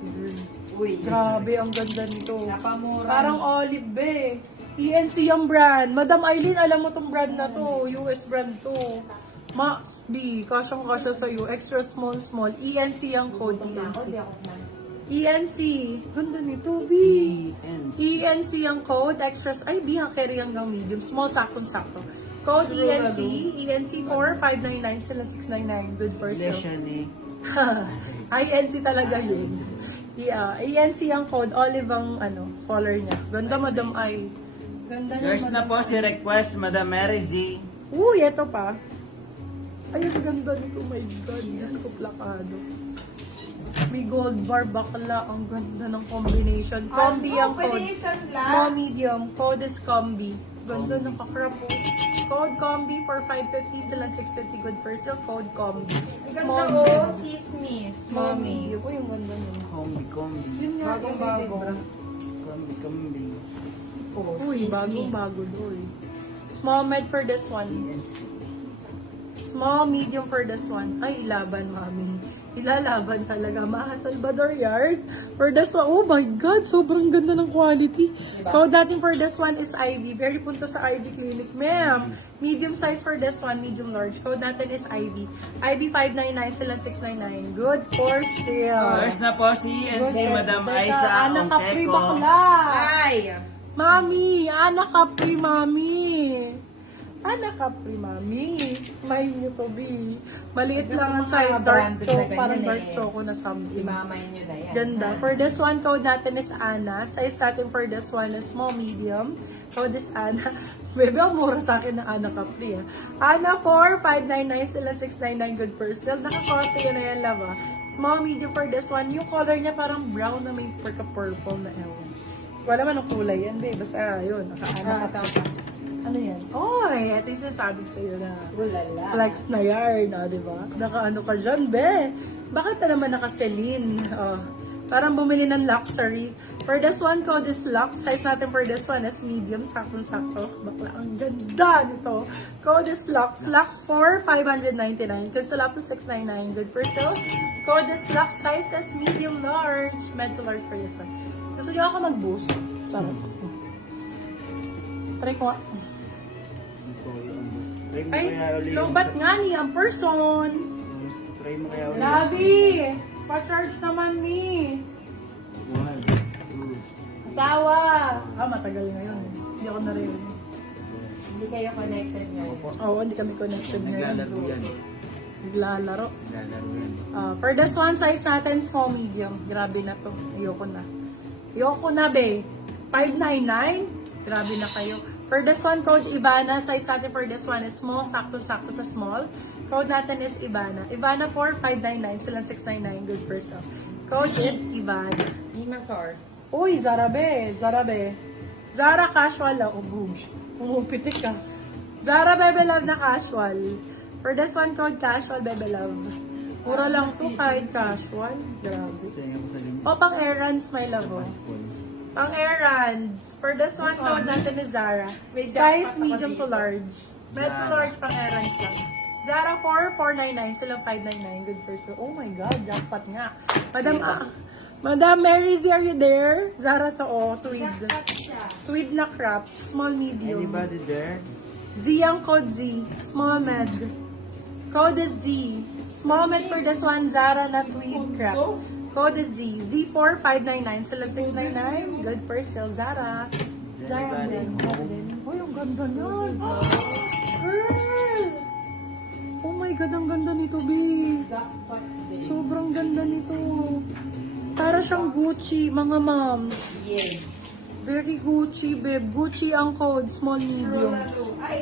sexy girl. Uy. Grabe, ang ganda nito. Napamura. Parang olive eh. ENC yung brand. Madam Eileen, alam mo tong brand na to. US brand to. B, kasyang-kasya sa'yo. Extra small, small. ENC yung code. ENC. ENC. Ganda nito, B. ENC yung code. Extras. Ay, B, carry hanggang medium. Small, sakto-sakto. Code ENC. ENC 4, 599 sila 699. Good for sale. INC talaga yun. Yeah, ENC ang code. Olive ang color niya. Ganda, Madam Ay. Ganda niya, Yours na po si request, Madam Mary Z. Uy, eto pa. Ay, ang ganda nito. Oh my God. Diyos ko, plakado. May gold bar, bakla. Ang ganda ng combination. Combi ang code. Small, medium. Code is combi. Ganda, nakakrap po. Code combi for 550 silang 650 good for sale. Code combi. Small, medium. Chismis. Small, medium. Uy, ang ganda nito. Kombi. Yun nga, yung Bagong-bago. Kombi. Uy, bagong-bago doy. Small med for this one. Small, medium for this one. Ay, ilaban, mami. Ilalaban talaga. Maha Salvador Yard. For this one, oh my God, sobrang ganda ng quality. Code natin for this one is Ivy. Very punta sa Ivy Clinic, ma'am. Medium size for this one, medium large. Code natin is Ivy. Ivy 599 sila 699. Good for sale. Yours na po si NC, Madam Aiza Anak ka free Onteco. bakla. Ay! Mami, anak ka free, mami. Anak ka free, mami. May nyo to be. Maliit lang ang size. Dark choco. Parang dark choco na something. Imamay nyo na yan. Ganda. For this one, code natin is Ana. Size natin for this one is small, medium. Code is Ana. Bebe, ang mura sa akin ng Ana Capri. Ana 4, 599 sila 699 good for sale. Nakakorte yun na yan, lava. Small, medium for this one. Yung color niya parang brown na may purple na ewan. Wala man ang kulay yan, babe. Basta yun. Naka-Ana Capri. Ano yan? Oy, ito yung sinasabi ko sa'yo na Ulala. flex na yarn, diba? Naka-ano ka dyan, be? Bakit na naman naka-Celine? Oh, parang bumili ng luxury. For this one, code is Lux. Size natin for this one is medium. Sakto-sakto. Bakla, ang ganda nito. Code is Lux. Lux for 599. Cancel up to 699. Good for sale. Code is Lux. Size is medium large. Med to large for this one. Gusto nyo ako mag-boost? Charot. Try ko nga. Try mo Ay, kaya uli yung- lobat nga ni ang person. Try mo kaya uli. Labi! Pa-charge naman ni. 1, 2, Asawa! Matagal na yun. Hindi ako na rin. Hindi kayo connected ngayon. Oo, hindi kami connected na yun. Naglalaro yan. Naglalaro. Naglalaro yan. For this one, size natin, small, medium. Grabe na to. Ayoko na. Ayoko na, be. 599? Grabe na kayo. For this one, code Ivana. Size natin for this one is small. Sakto-sakto sa small. Code natin is Ivana. Ivana 4, 599. Silang 699. Good for sale. Code is Ivana. Limasor. Uy, Zara be. Zara be. Zara casual lang. Oh, boom. Umupitik ka. Zara Bebe Love na casual. For this one, code casual Bebe Love. Mura lang to kahit casual. Grabe. Sayang ako sa limit. O, pang errands, my love. Oh. Pang errands. For this one, code natin is Zara. Size medium to large. Med to large pang errands lang. Zara 4, 499. Silang 599. Good for sale. Oh my God, jackpot nga. Madam Mary Z, are you there? Zara to, oh. Tweed. Tweed na crop. Small, medium. Anybody there? Z ang code Z. Small med. Code is Z. Small med for this one, Zara na tweed crop. Code is Z. Z4, 599. Sila 699. Good for sale, Zara. Zara med. Uy, ang ganda niyan. Girl! Oh my God, ang ganda nito, B. Sobrang ganda nito. Para siyang Gucci, mga ma'am. Yes. Very Gucci, babe. Gucci ang code, small, medium.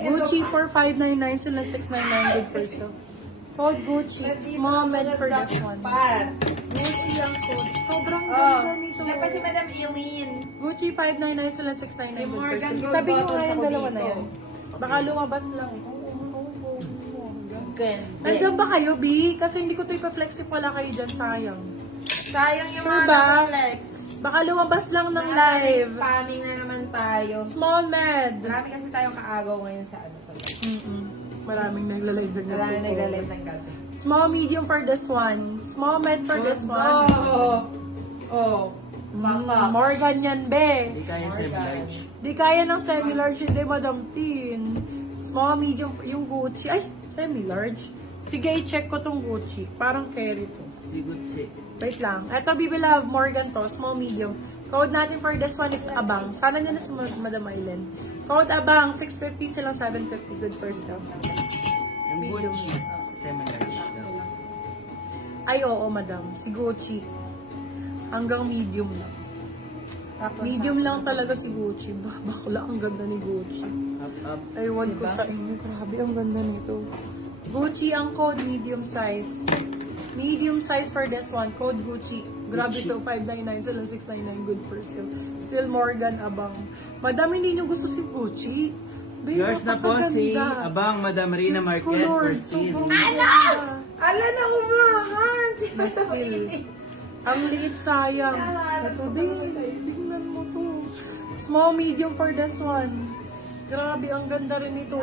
Gucci for 599, sila 699, good for sale. Code Gucci, small med for this one. Gucci ang code. Sobrang ganda nito. Diyan pa si Madam Eileen. Gucci 599, sila 699, Yung good for Morgan sale. Gold Tabi nyo bottles nga yung ako dalawa na dito. yan. Baka lumabas lang. Ganda. Nandiyan ba kayo, B? Kasi hindi ko ito ipa-flex if wala kayo dyan, sayang. Sayang yung Sure mga ba? naka-flex. Baka lumabas lang ng live. Spamming na naman tayo. Small med. Marami kasi tayong kaagaw ngayon sa sa Maraming nagla-live din. Marami nagla-live ng gabi. Small, medium for this one. Small med for this one. Oh! Oh. Morgan yan, be. Hindi kaya sa large. Di kaya ng semi-large, hindi, Madam Tin. Small, medium, yung Gucci. Ay, semi-large. Sige, i-check ko tong Gucci. Parang carry to. Si Gucci. Wait lang. Ito, Bibila Morgan to. Small, medium. Code natin for this one is Abang. Sana nyo na si Madam Aileen. Code Abang, 650 silang 750. Good for sale. Yung Gucci. Semi-large daw. Ay, oo, Madam. Si Gucci. Hanggang medium lang. Medium lang talaga si Gucci. Bakla, ang ganda ni Gucci. Up. Ewan ko sa inyo. Grabe, ang ganda nito. Gucci ang code, medium size. Medium size for this one. Code Gucci. Grabe Gucci. to, 599 sila, 699. Good for sale. Still Morgan, Abang. Madam, hindi nyo gusto si Gucci. Babe, Yours na po si napakaganda. Abang Madam Rina Diyos ko, Marquez Lord, for sale. sobrang ganda. Ala na umahan! Si Mas still. Ang liit, sayang. Ito din. Tingnan mo to. Small, medium for this one. Grabe, ang ganda rin ito.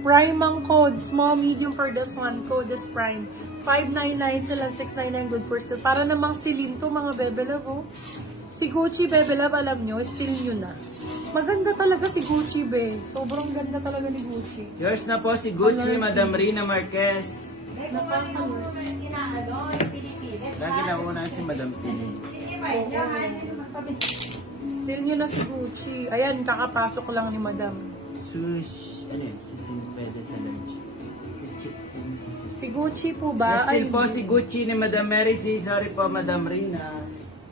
Prime ang code. Small, medium for this one. Code is Prime. 599 sila, 699 good for sale. Para namang silin to, mga Bebe Love, oh. Si Gucci, Bebe Love, alam nyo, still nyo na. Maganda talaga si Gucci, be. Sobrang ganda talaga ni Gucci. Yours na po si Gucci, Madam Rina Marquez. Lagi na una si Madam Pili. Still nyo na si Gucci. Ayan, kakapasok lang ni Madam. Sush. Ano yun? Sising pwede sa large. Si Gucci po ba? Still po si Gucci ni Madam Mary C. Sorry po, Madam Rina.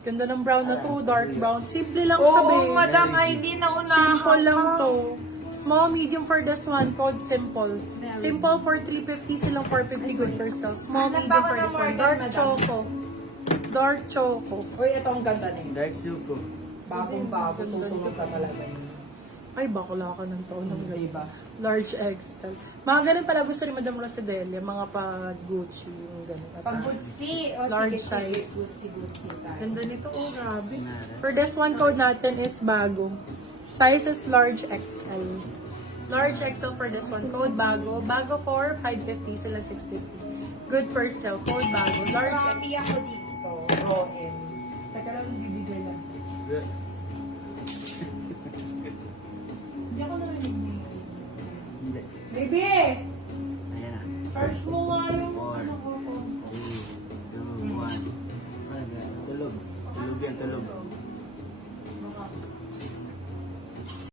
Ganda ng brown na to, dark brown. Simple lang siya, Oo, babe. Madam, ay di na unahan. Simple lang to. Small, medium for this one, code simple. Simple for 350, silang 450, good for sale. Small, Hanap medium ako for ng this one. Morgan, Dark madam. choco. Dark choco. Uy, ito ang ganda niya. Dark Suko. Bagong-bago, tutulog ka talaga. Ay, bakla ka ng taon ng Diba? Large XL. Mga ganun pala gusto ni Madam Rosadelia, mga pa Gucci, yung ganun. Pag Gucci, o Large sige, size. Gucci tayo. Ganda nito, oh, grabe. For this one, code natin is bago. Size is large XL. Large XL for this one. Code bago. Bago for 550 sila 650. Good for sale. Code bago. Large XL. Marami ako dito. Roen. Teka lang, bibigay lang. Hindi ako narinig. Hindi. Baby! Ayan na. Charge mo!